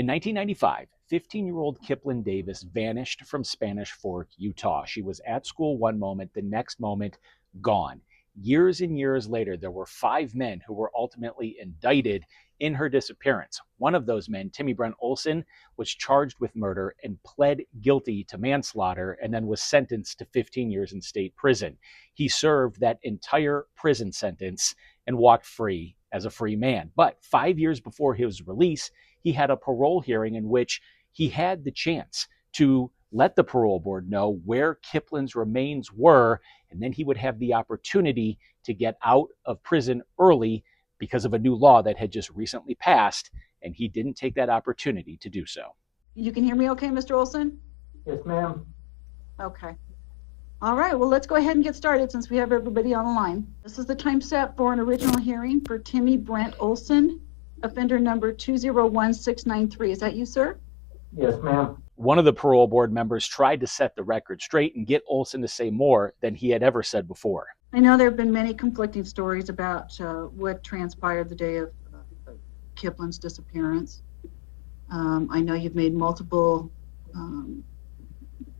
In 1995, 15-year-old Kiplyn Davis vanished from Spanish Fork, Utah. She was at school one moment, the next moment, gone. Years and years later, there were 5 men who were ultimately indicted in her disappearance. One of those men, Timmy Olsen, was charged with murder and pled guilty to manslaughter and then was sentenced to 15 years in state prison. He served that entire prison sentence and walked free as a free man. But 5 years before his release, he had a parole hearing in which he had the chance to let the parole board know where Kiplyn's remains were, and then he would have the opportunity to get out of prison early because of a new law that had just recently passed, and he didn't take that opportunity to do so. You can hear me okay, Mr. Olsen? Yes, ma'am. Okay. All right, well, let's go ahead and get started since we have everybody on the line. This is the time set for an original hearing for Timmy Brent Olsen, offender number 201693. Is that you, sir? Yes, ma'am. One of the parole board members tried to set the record straight and get Olsen to say more than he had ever said before. I know there have been many conflicting stories about what transpired the day of Kiplyn's disappearance. I know you've made multiple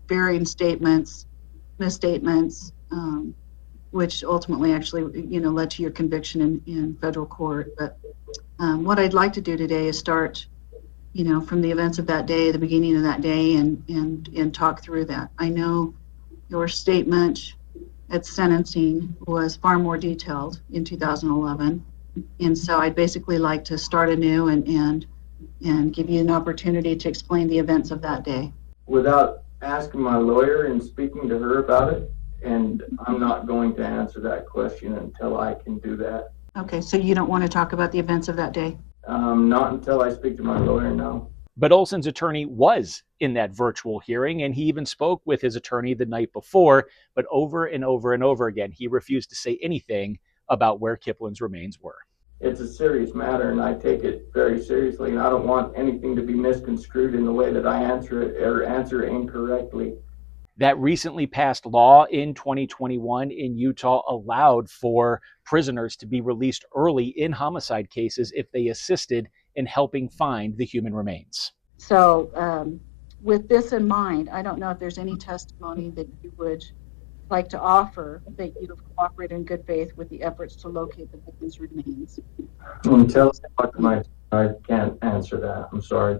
varying statements, misstatements, which ultimately actually, led to your conviction in federal court. But what I'd like to do today is start, from the events of that day, the beginning of that day, and talk through that. I know your statement at sentencing was far more detailed in 2011, and so I'd basically like to start anew and give you an opportunity to explain the events of that day. Without asking my lawyer and speaking to her about it, and I'm not going to answer that question until I can do that. Okay, so you don't want to talk about the events of that day? Not until I speak to my lawyer, no. But Olsen's attorney was in that virtual hearing, and he even spoke with his attorney the night before, but over and over and over again, he refused to say anything about where Kiplyn's remains were. It's a serious matter, and I take it very seriously, and I don't want anything to be misconstrued in the way that I answer it or answer incorrectly. That recently passed law in 2021 in Utah allowed for prisoners to be released early in homicide cases if they assisted in helping find the human remains. So with this in mind, I don't know if there's any testimony that you would like to offer that you have cooperated in good faith with the efforts to locate the victim's remains. Until I can't answer that. I'm sorry.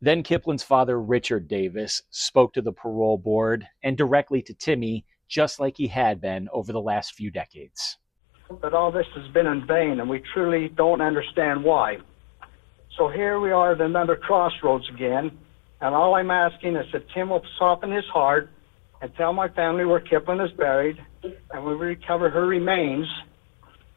Then Kiplyn's father, Richard Davis, spoke to the parole board and directly to Timmy, just like he had been over the last few decades. But all this has been in vain, and we truly don't understand why. So here we are at another crossroads again, and all I'm asking is that Tim will soften his heart and tell my family where Kiplyn is buried, and when we recover her remains,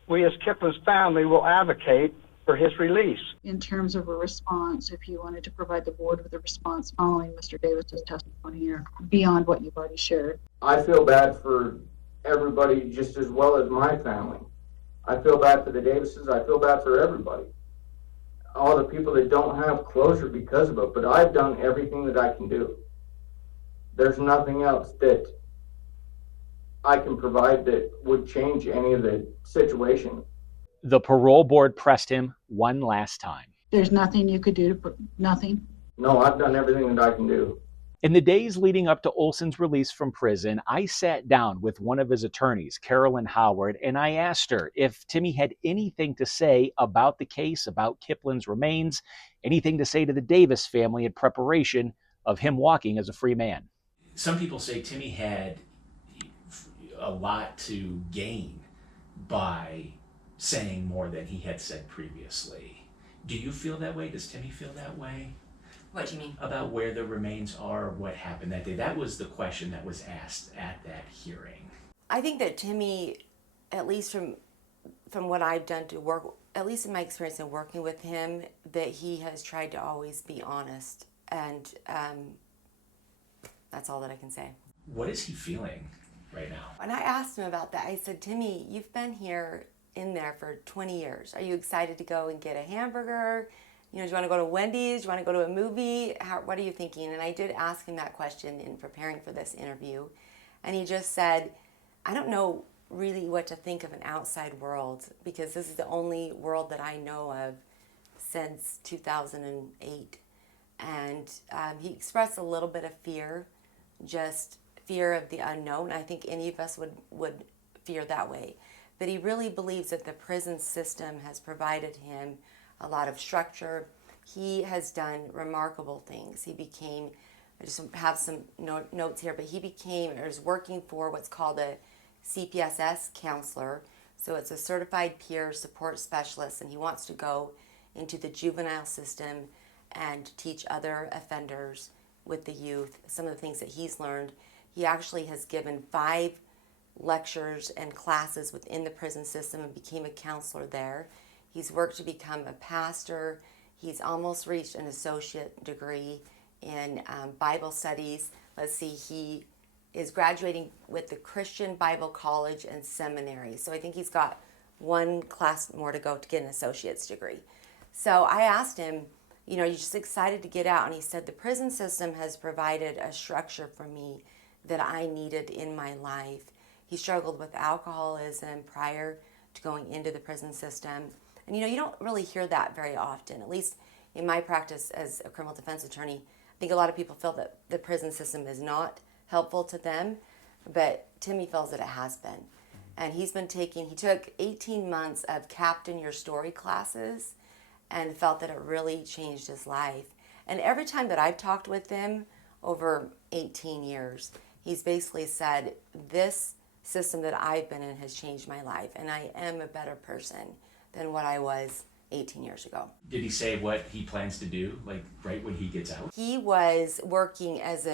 we as Kiplyn's family will advocate for his release. In terms of a response, if you wanted to provide the board with a response following Mr. Davis's testimony here, beyond what you've already shared. I feel bad for everybody just as well as my family. I feel bad for the Davises. I feel bad for everybody. All the people that don't have closure because of it, but I've done everything that I can do. There's nothing else that I can provide that would change any of the situation. The parole board pressed him one last time. There's nothing you could do nothing? No, I've done everything that I can do. In the days leading up to Olsen's release from prison, I sat down with one of his attorneys, Carolyn Howard, and I asked her if Timmy had anything to say about the case, about Kiplyn's remains, anything to say to the Davis family in preparation of him walking as a free man. Some people say Timmy had a lot to gain by saying more than he had said previously. Do you feel that way? Does Timmy feel that way? What do you mean? About where the remains are, what happened that day. That was the question that was asked at that hearing. I think that Timmy, at least from what I've done to work, at least in my experience in working with him, that he has tried to always be honest. And that's all that I can say. What is he feeling right now? When I asked him about that, I said, Timmy, you've been here in there for 20 years. Are you excited to go and get a hamburger? Do you want to go to Wendy's? Do you want to go to a movie? What are you thinking? And I did ask him that question in preparing for this interview. And he just said, I don't know really what to think of an outside world because this is the only world that I know of since 2008. and he expressed a little bit of fear, just fear of the unknown. I think any of us would fear that way. But he really believes that the prison system has provided him a lot of structure. He has done remarkable things. He became, I just have some notes here, but he became, or is working for what's called a CPSS counselor. So it's a certified peer support specialist, and he wants to go into the juvenile system and teach other offenders with the youth some of the things that he's learned. He actually has given 5 lectures and classes within the prison system and became a counselor there. He's worked to become a pastor. He's almost reached an associate degree in Bible studies. Let's see, he is graduating with the Christian Bible College and Seminary. So I think he's got 1 class more to go to get an associate's degree. So I asked him, you know, are you just excited to get out? And he said, the prison system has provided a structure for me that I needed in my life. He struggled with alcoholism prior to going into the prison system. And you know, you don't really hear that very often, at least in my practice as a criminal defense attorney. I think a lot of people feel that the prison system is not helpful to them, but Timmy feels that it has been. And he took 18 months of Captain Your Story classes and felt that it really changed his life. And every time that I've talked with him over 18 years, he's basically said, this system that I've been in has changed my life, and I am a better person than what I was 18 years ago. Did he say what he plans to do, like right when he gets out? He was working as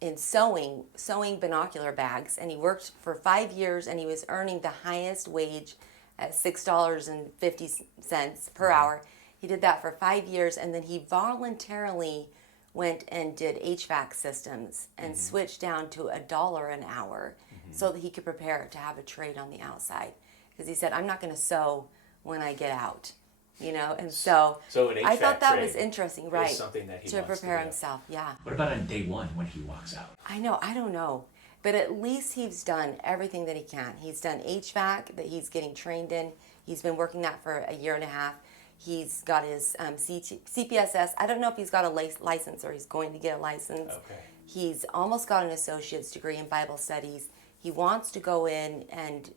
in sewing binocular bags, and he worked for 5 years, and he was earning the highest wage at $6.50 per hour. He did that for 5 years, and then he voluntarily went and did HVAC systems and switched down to $1 an hour so that he could prepare to have a trade on the outside. Because he said, I'm not going to sew when I get out, you know? And so an I HVAC thought that trade was interesting, right? is something that he to wants prepare to do. himself, yeah. What about on day 1 when he walks out? I don't know. But at least he's done everything that he can. He's done HVAC that he's getting trained in. He's been working that for a year and a half. He's got his CPSS. I don't know if he's got a license or he's going to get a license. Okay. He's almost got an associate's degree in Bible studies. He wants to go in and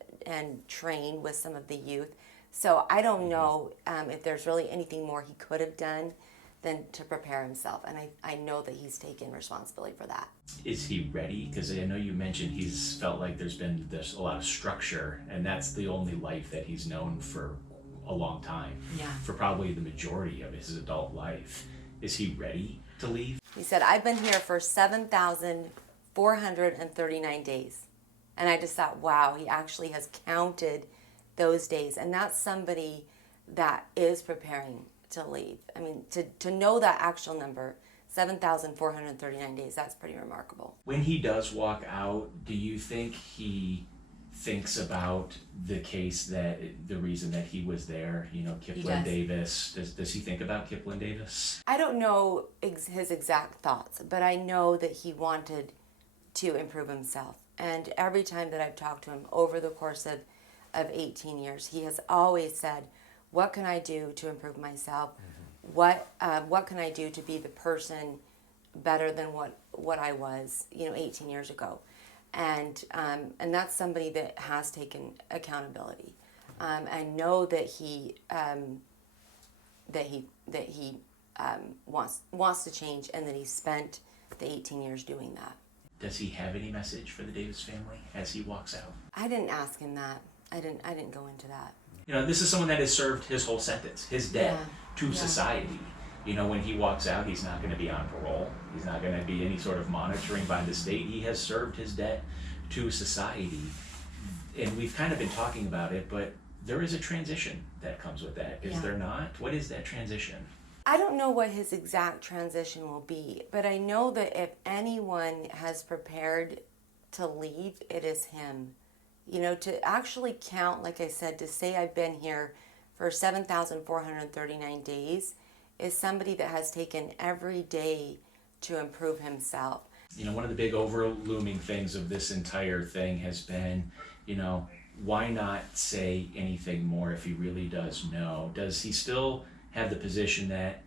train with some of the youth. So I don't know if there's really anything more he could have done than to prepare himself. And I know that he's taken responsibility for that. Is he ready? Because I know you mentioned he's felt like there's a lot of structure, and that's the only life that he's known for a long time. Yeah. For probably the majority of his adult life. Is he ready to leave? He said, I've been here for 7,439 days. And I just thought, wow, he actually has counted those days. And that's somebody that is preparing to leave. I mean, to know that actual number, 7,439 days, that's pretty remarkable. When he does walk out, do you think he thinks about the case, that the reason that he was there, you know, Kiplyn Davis? Does he think about Kiplyn Davis? I don't know his exact thoughts, but I know that he wanted to improve himself. And every time that I've talked to him over the course of 18 years, he has always said, what can I do to improve myself? What can I do to be the person better than what I was, 18 years ago? And that's somebody that has taken accountability. I know that he wants to change, and that he spent the 18 years doing that. Does he have any message for the Davis family as he walks out? I didn't ask him that. I didn't go into that. You know, this is someone that has served his whole sentence, his debt to society. You know, when he walks out, he's not going to be on parole. He's not going to be any sort of monitoring by the state. He has served his debt to society. And we've kind of been talking about it, but there is a transition that comes with that. Is there not? What is that transition? I don't know what his exact transition will be, but I know that if anyone has prepared to leave, it is him. To actually count, like I said, to say I've been here for 7,439 days is somebody that has taken every day to improve himself. One of the big overlooming things of this entire thing has been, why not say anything more if he really does know? Does he still have the position that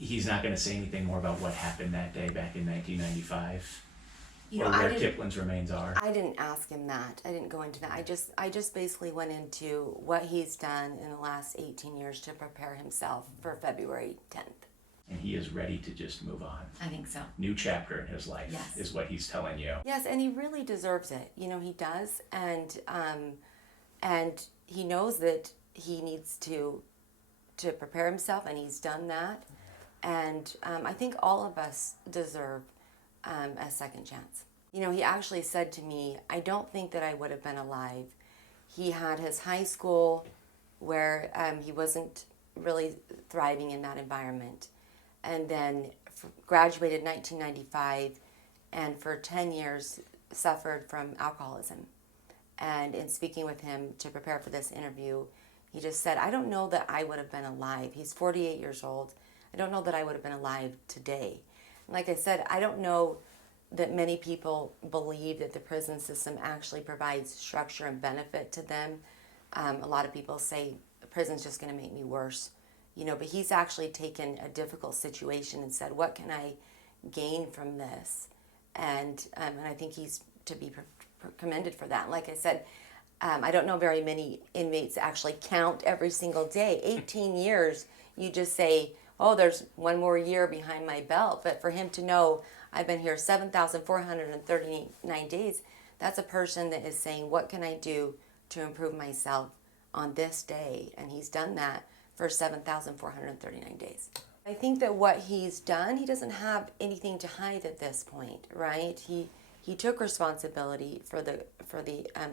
he's not going to say anything more about what happened that day back in 1995, You or know, where Kiplyn's remains are. I didn't ask him that. I didn't go into that. I just basically went into what he's done in the last 18 years to prepare himself for February 10th. And he is ready to just move on. I think so. New chapter in his life, Yes. is what he's telling you. Yes, and he really deserves it. You know, he does, and he knows that he needs to prepare himself, and he's done that. And I think all of us deserve a second chance. You know, he actually said to me, I don't think that I would have been alive. He had his high school where he wasn't really thriving in that environment. And then graduated in 1995, and for 10 years suffered from alcoholism. And in speaking with him to prepare for this interview, he just said, I don't know that I would have been alive. He's 48 years old. I don't know that I would have been alive today. And like I said, I don't know that many people believe that the prison system actually provides structure and benefit to them. A lot of people say prison's just going to make me worse. You know, but he's actually taken a difficult situation and said, what can I gain from this? And I think he's to be commended for that. Like I said, I don't know very many inmates actually count every single day. 18 years, you just say, oh, there's one more year behind my belt. But for him to know, I've been here 7,439 days, that's a person that is saying, what can I do to improve myself on this day? And he's done that for 7,439 days. I think that what he's done, he doesn't have anything to hide at this point, right? He took responsibility for the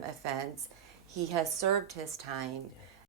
offense. He has served his time.